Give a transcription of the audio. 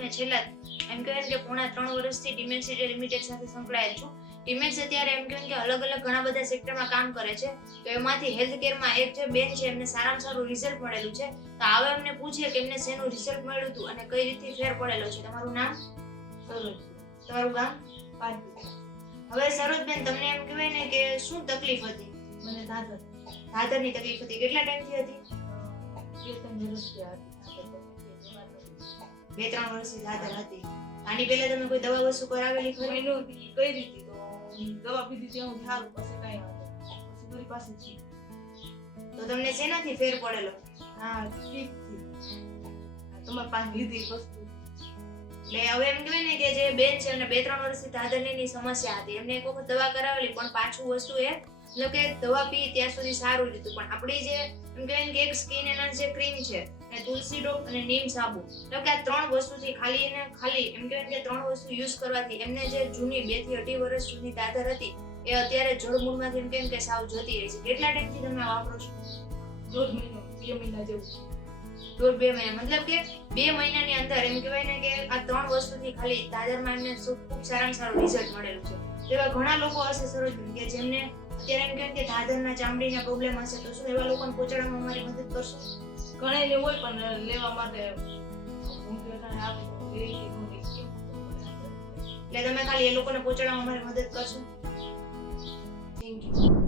મેં છેલ્લા એમ કહેવાય કે પોણા ત્રણ વર્ષથી ડિમેન્સ ઇન્ડિયા લિમિટેડ સાથે સંકળાયેલ છું. ડિમેન્સ અત્યારે એમ કહેવાય કે અલગ અલગ ઘણા બધા સેક્ટરમાં કામ કરે છે. તો એમાંથી હેલ્થ કેરમાં એક જે બેન છે એમને સારામાં સારું રિઝલ્ટ મળેલું છે. તો હવે એમને પૂછીએ કે એમને શેનું રિઝલ્ટ મળ્યું હતું અને કઈ રીતે ફેર પડેલો છે. તમારું નામ? તમારું ગામ? હવે સરોજબેન તમને એમ કહેવાય ને કે શું તકલીફ હતી? મને દાદર. દાદરની તકલીફ હતી. કેટલા ટાઈમથી હતી? બે ત્રણ વર્ષથી દાદર બે ત્રણ વર્ષથી દાદર હતી. આની પહેલા તમે કોઈ દવા વસ્તુ કરાવેલી ખરી? નહોતી કઈ રીતે? તો દવા પીધી ત્યાં હું સારું પછી કઈ વાંધો પછી મારી પાસે છે. તો તમને શેનાથી ફેર પડેલો? હા ઠીક તમારી પાસે લીધી વસ્તુ. એટલે હવે એમ કહેવાય ને કે જે બેન છે અને બે ત્રણ વર્ષથી દાદરની સમસ્યા હતી. એમને એક વખત દવા કરાવેલી પણ પાછું વસ્તુ એ મતલબ કે દવા પી ત્યાં સુધી સારું લીધું. પણ આપણી જે એમ કહેવાય કે એક સ્કિન એનર્જી જે ક્રીમ છે અને તુલસી ડોક અને નીમ સાબુ. તો કે આ ત્રણ વસ્તુથી ખાલી એને ખાલી એમ કહેવાય કે ત્રણ વસ્તુ યુઝ કરવાથી એમને જે જૂની બેથી અઢી વર્ષ જૂની દાદર હતી એ અત્યારે જળમૂળમાંથી એમ કેમ કે સાવ જતી રહી છે. કેટલા ટાઈમથી તમે વાપરો છો? દોઢ મહિનો બે મહિના જેવું. દોઢ બે મહિના. મતલબ કે બે મહિનાની અંદર એમ કહેવાય ને કે આ ત્રણ વસ્તુથી ખાલી દાદરમાં એમને ખૂબ સારામાં સારું રિઝલ્ટ મળેલું છે. એવા ઘણા લોકો હશે સરોજબેન કે જેમને અત્યારે એમ કહેવાય કે દાદરના ચામડીના પ્રોબ્લેમ હશે તો શું એવા લોકોને પહોંચાડવામાં અમારી મદદ કરશો? ઘણા લેવું હોય, પણ લેવા માટે એટલે તમે ખાલી એ લોકોને પહોંચાડવામાં મદદ કરશો. Thank you